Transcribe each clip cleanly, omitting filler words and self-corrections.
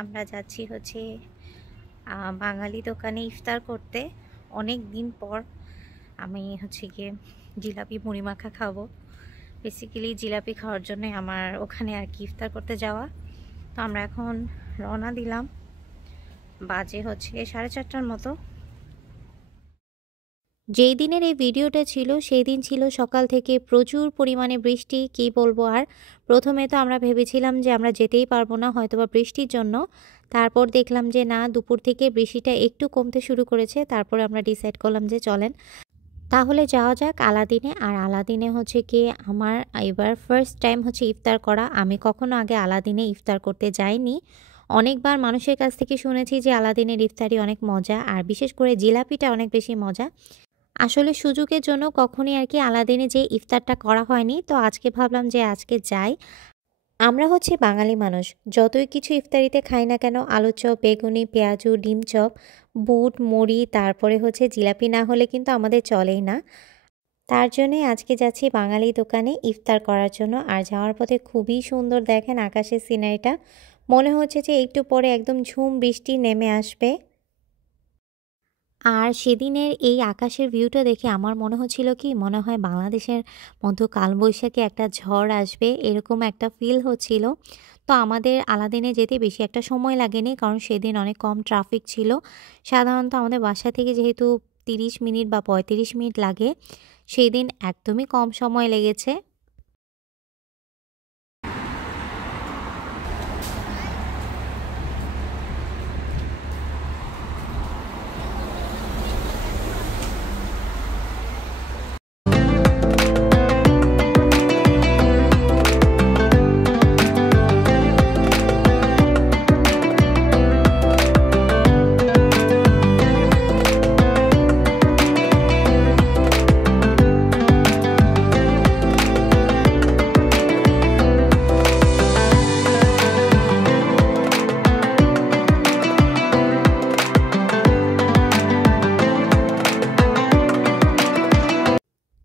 আমরা যাচ্ছি হচ্ছে বাঙালি দোকানে ইফতার করতে। অনেক দিন পর আমি হচ্ছে গিয়ে জিলাপি মুড়ি মাখা খাবো। বেসিক্যালি জিলাপি খাওয়ার জন্য আমার ওখানে আর কি ইফতার করতে যাওয়া। তো আমরা এখন রওনা দিলাম, বাজে হচ্ছে 4:30টার মতো। যেই দিনের এই ভিডিওটা ছিল সেই দিন ছিল সকাল থেকে প্রচুর পরিমাণে বৃষ্টি, কি বলবো আর। প্রথমে তো আমরা ভেবেছিলাম যে আমরা যেতেই পারবো না হয়তোবা বৃষ্টির জন্য। তারপর দেখলাম যে না, দুপুর থেকে বৃষ্টিটা একটু কমতে শুরু করেছে। তারপরে আমরা ডিসাইড করলাম যে চলেন তাহলে যাওয়া যাক আলাদিনে। আর আলাদিনে হচ্ছে কি আমার এবার ফার্স্ট টাইম হচ্ছে ইফতার করা। আমি কখনো আগে আলাদিনে ইফতার করতে যাইনি। অনেকবার মানুষের কাছ থেকে শুনেছি যে আলাদিনের ইফতারি অনেক মজা, আর বিশেষ করে জিলাপিটা অনেক বেশি মজা। আসলে সুযোগের জন্য কখনই আর কি আলাদিনে যে ইফতারটা করা হয়নি, তো আজকে ভাবলাম যে আজকে যাই। আমরা হচ্ছে বাঙালি মানুষ, যতই কিছু ইফতারিতে খাই না কেন, আলু চপ, বেগুনি, পেঁয়াজু, ডিম চপ, বুট, মুড়ি, তারপরে হচ্ছে জিলাপি না হলে কিন্তু আমাদের চলেই না। তার জন্যই আজকে যাচ্ছি বাঙালি দোকানে ইফতার করার জন্য। আর যাওয়ার পথে খুবই সুন্দর, দেখেন আকাশের সিনারিটা, মনে হচ্ছে যে একটু পরে একদম ঝুম বৃষ্টি নেমে আসবে। আর সেদিনের এই আকাশের ভিউটা দেখে আমার মনে হচ্ছিল কি, মনে হয় বাংলাদেশের মধ্যে কালবৈশাখী একটা ঝড় আসবে, এরকম একটা ফিল হচ্ছিল। তো আমাদের আলাদিনে যেতে বেশি একটা সময় লাগেনি, কারণ সেদিন অনেক কম ট্রাফিক ছিল। সাধারণত আমাদের বাসা থেকে যেহেতু 30 মিনিট বা 35 মিনিট লাগে, সেই দিন একদমই কম সময় লেগেছে।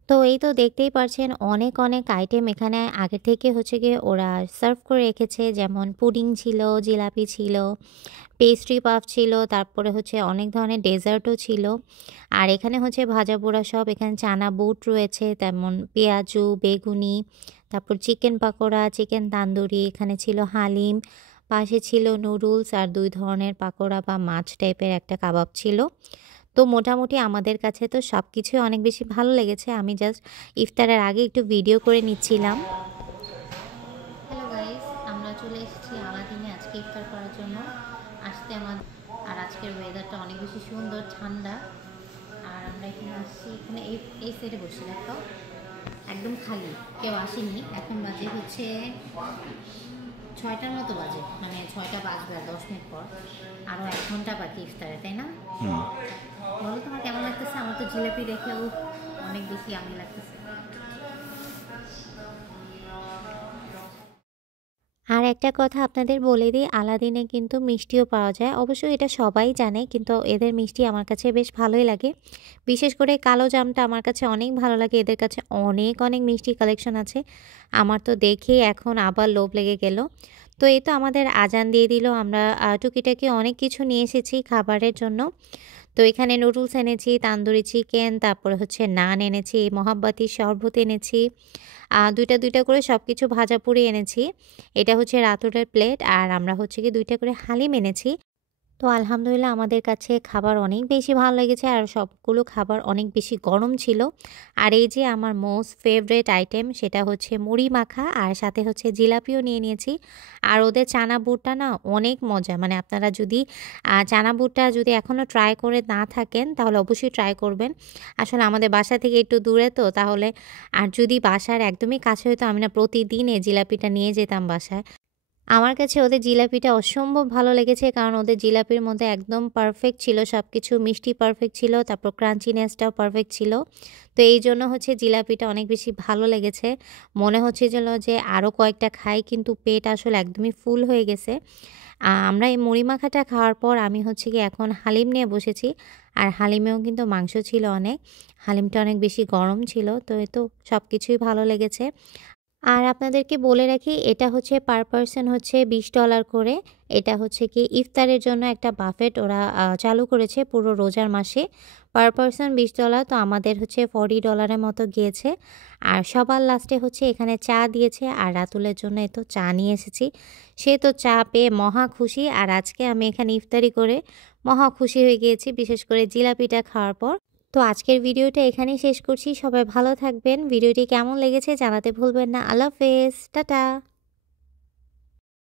তো এই তো দেখতেই পারছেন অনেক অনেক আইটেম এখানে আগে থেকে হচ্ছে গিয়ে ওরা সার্ভ করে রেখেছে। যেমন পুডিং ছিল, জিলাপি ছিল, পেস্ট্রি পাফ ছিল, তারপরে হচ্ছে অনেক ধরনের ডেজার্টও ছিল। আর এখানে হচ্ছে ভাজা পোড়া সব, এখানে চানা বুট রয়েছে, তেমন পেঁয়াজু, বেগুনি, তারপর চিকেন পাকোড়া, চিকেন তান্দুরি, এখানে ছিল হালিম, পাশে ছিল নুডলস, আর 2 ধরনের পাকোড়া বা মাছ টাইপের একটা কাবাব ছিল। তো মোটামুটি আমাদের কাছে তো সব কিছুই অনেক বেশি ভালো লেগেছে। আমি জাস্ট ইফতারের আগে একটু ভিডিও করে নিচ্ছিলাম। হ্যালো গাইস, আমরা চলে এসেছি আলাদিনে আজকে ইফতার করার জন্য। আসতে আমার, আর আজকের ওয়েদারটা অনেক বেশি সুন্দর, ঠান্ডা। আর আমরা এখানে আসছি, এখানে এই এই সাইডে বসে দেখো, একদম খালি, কেউ আসেনি। এখন বাজে হচ্ছে 6টার মতো বাজে, মানে 6টা বাজবে আর 10 মিনিট পর। আরও 1 ঘন্টা বাকি ইফতারে, তাই না? বলো তোমার কেমন লাগতেছে? আমার তো জিলাপি দেখেও অনেক বেশি আমি লাগতেছে। আর একটা কথা আপনাদের বলে দিই, আলাদিনে কিন্তু মিষ্টিও পাওয়া যায়। অবশ্য এটা সবাই জানে, কিন্তু এদের মিষ্টি আমার কাছে বেশ ভালোই লাগে। বিশেষ করে কালো জামটা আমার কাছে অনেক ভালো লাগে। এদের কাছে অনেক অনেক মিষ্টি কালেকশন আছে। আমার তো দেখেই এখন আবার লোভ লেগে গেল। তো এই তো আমাদের আজান দিয়ে দিল। আমরা টুকিটাকি অনেক কিছু নিয়ে এসেছি খাবারের জন্য। তো এখানে নুডলস এনেছি, তান্দুরি চিকেন, তারপরে হচ্ছে নান এনেছি, মহাব্বাতি শরবত এনেছি, 2টা 2টা করে সব কিছু ভাজাপুরি এনেছি। এটা হচ্ছে রাতুরের প্লেট। আর আমরা হচ্ছে কি 2টা করে হালিম এনেছি। তো আলহামদুলিল্লাহ আমাদের কাছে খাবার অনেক বেশি ভালো লেগেছে, আর সবগুলো খাবার অনেক বেশি গরম ছিল। আর এই যে আমার মোস্ট ফেভারেট আইটেম, সেটা হচ্ছে মুড়ি মাখা, আর সাথে হচ্ছে জিলাপিও নিয়ে নিয়েছি। আর ওদের চানা বুটটা না অনেক মজা, মানে আপনারা যদি চানা বুটটা যদি এখনও ট্রাই করে না থাকেন তাহলে অবশ্যই ট্রাই করবেন। আসলে আমাদের বাসা থেকে একটু দূরে, তো তাহলে আর যদি বাসার একদমই কাছে হতো, আমি না প্রতিদিন এই জিলাপিটা নিয়ে যেতাম বাসায়। আমার কাছে ওদের জিলাপিটা অসম্ভব ভালো লেগেছে, কারণ ওদের জিলাপির মধ্যে একদম পারফেক্ট ছিল সব কিছু। মিষ্টি পারফেক্ট ছিল, তারপর ক্রাঞ্চিনেসটাও পারফেক্ট ছিল। তো এই জন্য হচ্ছে জিলাপিটা অনেক বেশি ভালো লেগেছে। মনে হচ্ছিল যে আরও কয়েকটা খাই, কিন্তু পেট আসলে একদমই ফুল হয়ে গেছে। আমরা এই মুড়ি মাখাটা খাওয়ার পর আমি হচ্ছে কি এখন হালিম নিয়ে বসেছি। আর হালিমেও কিন্তু মাংস ছিল অনেক, হালিমটা অনেক বেশি গরম ছিল। তো এই তো সব কিছুই ভালো লেগেছে। আর আপনাদেরকে বলে রাখি এটা হচ্ছে পার পারসন হচ্ছে $20 করে। এটা হচ্ছে কি ইফতারের জন্য একটা বাফেট ওরা চালু করেছে পুরো রোজার মাসে। পার পারসন $20, তো আমাদের হচ্ছে $40 এর মতো গিয়েছে। আর সবার লাস্টে হচ্ছে এখানে চা দিয়েছে আর রাতুলের জন্য এই তো চা নিয়ে এসেছি। সে তো চা পেয়ে মহা খুশি, আর আজকে আমি এখানে ইফতারি করে মহা খুশি হয়ে গিয়েছি, বিশেষ করে জিলাপিটা খাওয়ার পর। তো আজকের ভিডিওটা এখানেই শেষ করছি। সবাই ভালো থাকবেন। ভিডিওটি কেমন লেগেছে জানাতে ভুলবেন না। আল্লাহ হাফেজ, টাটা।